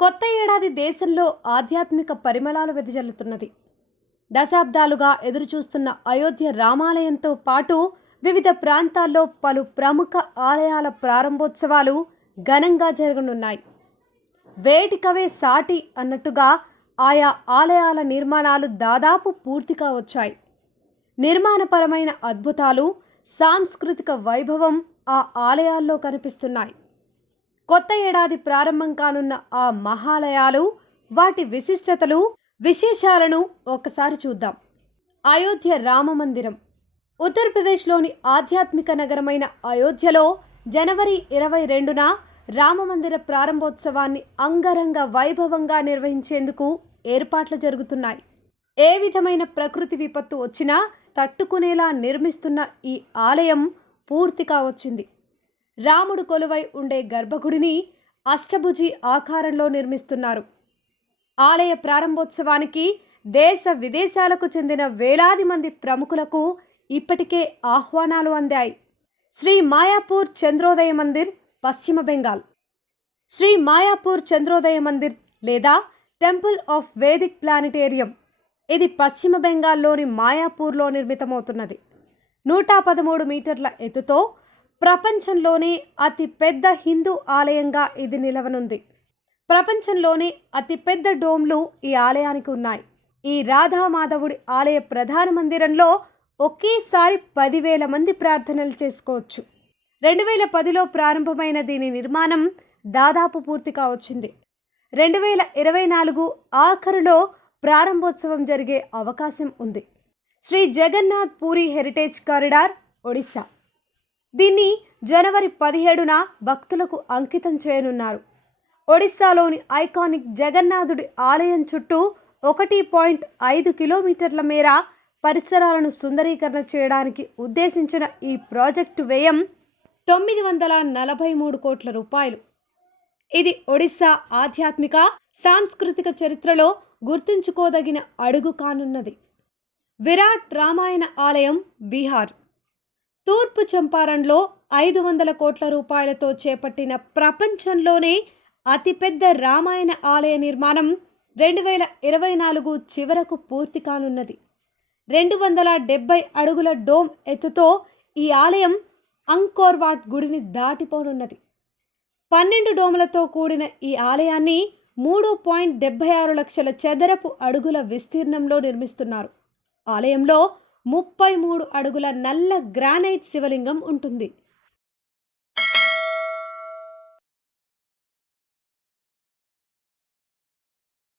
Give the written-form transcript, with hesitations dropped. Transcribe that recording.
కొత్త ఏడాది దేశంలో ఆధ్యాత్మిక పరిమళాలు వెదజల్లుతున్నది. దశాబ్దాలుగా ఎదురుచూస్తున్న అయోధ్య రామాలయంతో పాటు వివిధ ప్రాంతాల్లో పలు ప్రముఖ ఆలయాల ప్రారంభోత్సవాలు ఘనంగా జరగనున్నాయి. వేటికవే సాటి అన్నట్టుగా ఆయా ఆలయాల నిర్మాణాలు దాదాపు పూర్తిగా వచ్చాయి. నిర్మాణపరమైన అద్భుతాలు, సాంస్కృతిక వైభవం ఆ ఆలయాల్లో కనిపిస్తున్నాయి. కొత్త ఏడాది ప్రారంభం కానున్న ఆ మహాలయాలు, వాటి విశిష్టతలు, విశేషాలను ఒక్కసారి చూద్దాం. అయోధ్య రామ మందిరం. ఉత్తరప్రదేశ్లోని ఆధ్యాత్మిక నగరమైన అయోధ్యలో జనవరి 22న రామమందిర ప్రారంభోత్సవాన్ని అంగరంగ వైభవంగా నిర్వహించేందుకు ఏర్పాట్లు జరుగుతున్నాయి. ఏ విధమైన ప్రకృతి విపత్తు వచ్చినా తట్టుకునేలా నిర్మిస్తున్న ఈ ఆలయం పూర్తిగా వచ్చింది. రాముడు కొలువై ఉండే గర్భగుడిని అష్టభుజి ఆకారంలో నిర్మిస్తున్నారు. ఆలయ ప్రారంభోత్సవానికి దేశ విదేశాలకు చెందిన వేలాది మంది ప్రముఖులకు ఇప్పటికే ఆహ్వానాలు అందాయి. శ్రీ మాయాపూర్ చంద్రోదయ మందిర్, పశ్చిమ బెంగాల్. శ్రీ మాయాపూర్ చంద్రోదయ మందిర్ లేదా టెంపుల్ ఆఫ్ వేదిక్ ప్లానిటేరియం, ఇది పశ్చిమ బెంగాల్లోని మాయాపూర్లో నిర్మితమవుతున్నది. 113 మీటర్ల ఎత్తుతో ప్రపంచంలోనే అతి పెద్ద హిందూ ఆలయంగా ఇది నిలవనుంది. ప్రపంచంలోనే అతిపెద్ద డోమ్లు ఈ ఆలయానికి ఉన్నాయి. ఈ రాధామాధవుడి ఆలయ ప్రధాన మందిరంలో ఒకేసారి 10,000 మంది ప్రార్థనలు చేసుకోవచ్చు. 2010లో ప్రారంభమైన దీని నిర్మాణం దాదాపు పూర్తిగా వచ్చింది. 2024 ఆఖరులో ప్రారంభోత్సవం జరిగే అవకాశం ఉంది. Shri Jagannath Puri heritage corridor, Odisha. దీన్ని జనవరి 17న భక్తులకు అంకితం చేయనున్నారు. ఒడిశాలోని ఐకానిక్ జగన్నాథుడి ఆలయం చుట్టూ 1.5 కిలోమీటర్ల మేర పరిసరాలను సుందరీకరణ చేయడానికి ఉద్దేశించిన ఈ ప్రాజెక్టు వ్యయం 943 కోట్ల రూపాయలు. ఇది ఒడిశా ఆధ్యాత్మిక, సాంస్కృతిక చరిత్రలో గుర్తుంచుకోదగిన అడుగు కానున్నది. విరాట్ రామాయణ ఆలయం, బీహార్. తూర్పు చంపారణ్లో 500 కోట్ల రూపాయలతో చేపట్టిన ప్రపంచంలోనే అతిపెద్ద రామాయణ ఆలయ నిర్మాణం 2024 చివరకు పూర్తి కానున్నది. 270 అడుగుల డోమ్ ఎత్తుతో ఈ ఆలయం అంకోర్వాట్ గుడిని దాటిపోనున్నది. 12 డోములతో కూడిన ఈ ఆలయాన్ని 3.76 లక్షల చదరపు అడుగుల విస్తీర్ణంలో నిర్మిస్తున్నారు. ఆలయంలో 33 అడుగుల నల్ల గ్రానైట్ శివలింగం ఉంటుంది.